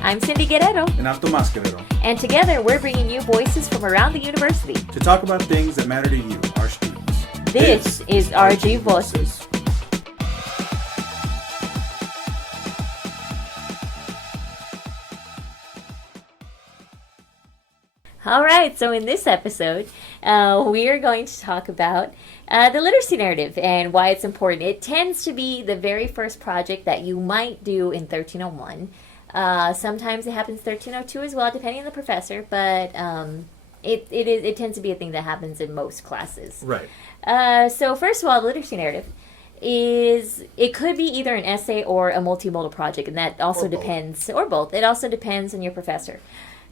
I'm Cyndy Guerrero. And I'm Tomas Guerrero. And together we're bringing you voices from around the university to talk about things that matter to you, our students. This is RGVoces. All right, so in this episode, we are going to talk about the literacy narrative and why it's important. It tends to be the very first project that you might do in 1301. Sometimes it happens 1302 as well, depending on the professor, but it tends to be a thing that happens in most classes. Right. So first of all, the literacy narrative it could be either an essay or a multimodal project, and that also depends, or both. It also depends on your professor.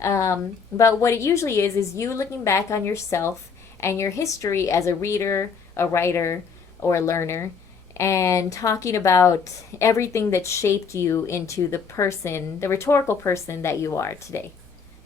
But what it usually is you looking back on yourself and your history as a reader, a writer, or a learner, and talking about everything that shaped you into the rhetorical person that you are today.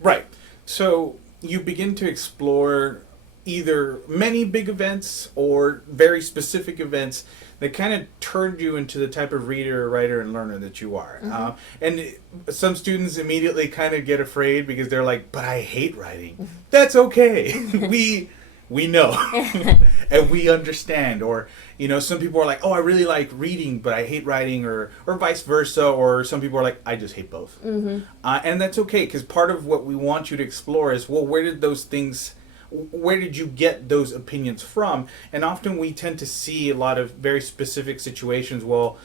Right. So you begin to explore either many big events or very specific events that kind of turned you into the type of reader, writer, and learner that you are. Mm-hmm. And some students immediately kind of get afraid because they're like, but I hate writing. That's okay. We know. And we understand. Or, some people are like, oh, I really like reading, but I hate writing, or vice versa. Or some people are like, I just hate both. Mm-hmm. And that's okay, because part of what we want you to explore is, well, where did you get those opinions from? And often we tend to see a lot of very specific situations. Well,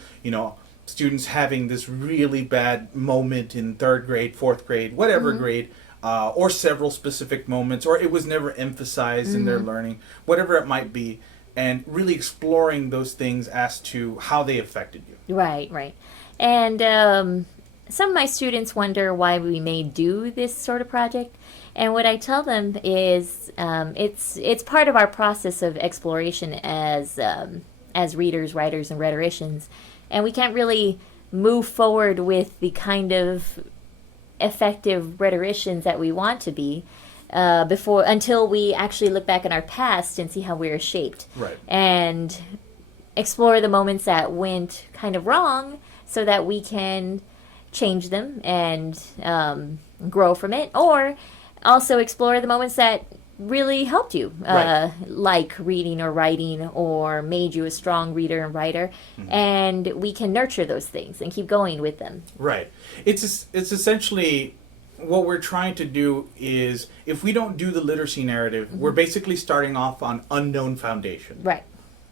students having this really bad moment in third grade, fourth grade, whatever grade, or several specific moments, or it was never emphasized in their learning, whatever it might be, and really exploring those things as to how they affected you. Right. And some of my students wonder why we may do this sort of project. And what I tell them is it's part of our process of exploration as readers, writers, and rhetoricians. And we can't really move forward with the kind of effective rhetoricians that we want to be until we actually look back in our past and see how we were shaped. Right. And explore the moments that went kind of wrong so that we can change them and grow from it, or also explore the moments that really helped you, like reading or writing, or made you a strong reader and writer, and we can nurture those things and keep going with them. Right. It's essentially what we're trying to do is, if we don't do the literacy narrative, we're basically starting off on unknown foundation. Right.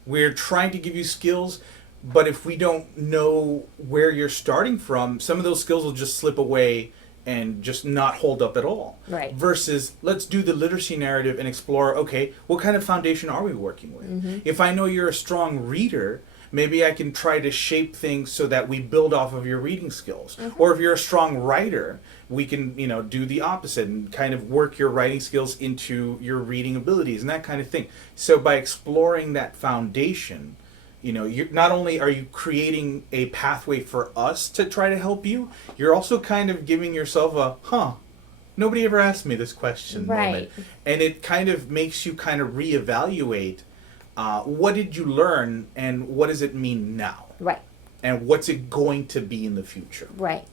We're trying to give you skills, but if we don't know where you're starting from, some of those skills will just slip away and just not hold up at all. Right. Versus, let's do the literacy narrative and explore, okay, what kind of foundation are we working with? If I know you're a strong reader, maybe I can try to shape things so that we build off of your reading skills. Or if you're a strong writer, we can, do the opposite and kind of work your writing skills into your reading abilities and that kind of thing. So by exploring that foundation, you're not only are you creating a pathway for us to try to help you, you're also kind of giving yourself nobody ever asked me this question moment. And it kind of makes you kind of reevaluate what did you learn and what does it mean now? Right. And what's it going to be in the future? Right.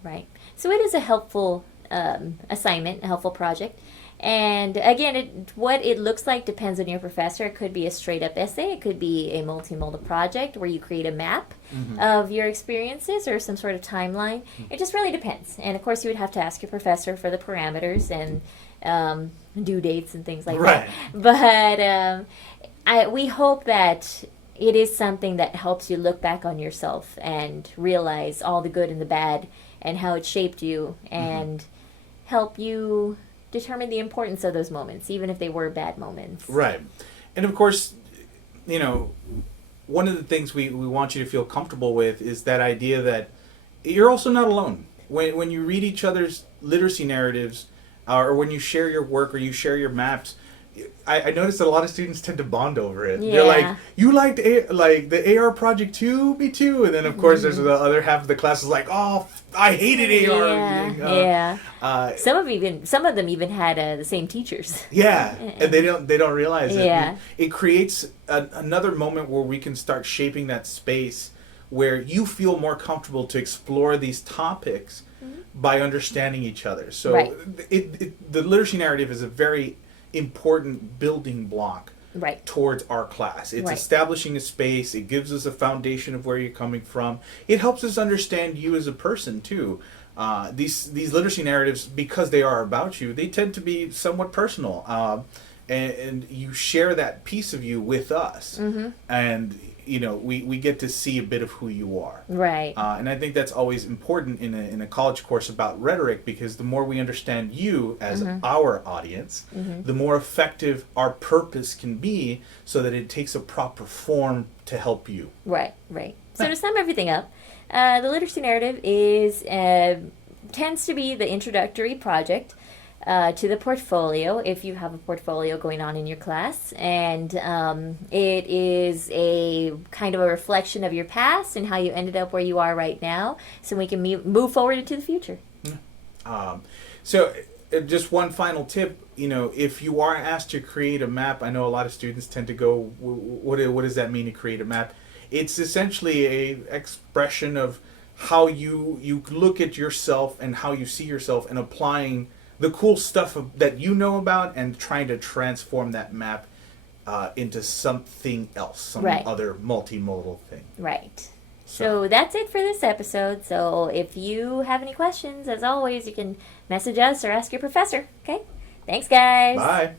So it is a helpful assignment, a helpful project. And again, what it looks like depends on your professor. It could be a straight up essay. It could be a multimodal project where you create a map of your experiences or some sort of timeline. It just really depends. And of course, you would have to ask your professor for the parameters and due dates and things like that. But we hope that it is something that helps you look back on yourself and realize all the good and the bad and how it shaped you, and help you determine the importance of those moments, even if they were bad moments. Right. And of course, one of the things we want you to feel comfortable with is that idea that you're also not alone. When you read each other's literacy narratives, or when you share your work or you share your maps, I noticed that a lot of students tend to bond over it. Yeah. They're like, you liked the AR project too? Me too. And then of course there's the other half of the class is like, oh, I hated AR. Yeah. Some of them even had the same teachers. Yeah, and they don't realize it. Yeah. It creates another moment where we can start shaping that space where you feel more comfortable to explore these topics by understanding each other. So Right. The literacy narrative is a very important building block Right. towards our class. It's Right. establishing a space. It gives us a foundation of where you're coming from. It helps us understand you as a person too. These literacy narratives, because they are about you, they tend to be somewhat personal, and you share that piece of you with us, and we get to see a bit of who you are. Right. And I think that's always important in a college course about rhetoric, because the more we understand you as our audience, the more effective our purpose can be, so that it takes a proper form to help you. Right. Right. So to sum everything up, the literacy narrative tends to be the introductory project to the portfolio, if you have a portfolio going on in your class, and it is a kind of a reflection of your past and how you ended up where you are right now, so we can move forward into the future. So just one final tip, if you are asked to create a map, I know a lot of students tend to go, what does that mean to create a map? It's essentially a expression of how you look at yourself and how you see yourself, and applying the cool stuff that you know about, and trying to transform that map into something else, some Right. other multimodal thing. Right. So that's it for this episode. So if you have any questions, as always, you can message us or ask your professor. Okay? Thanks, guys. Bye.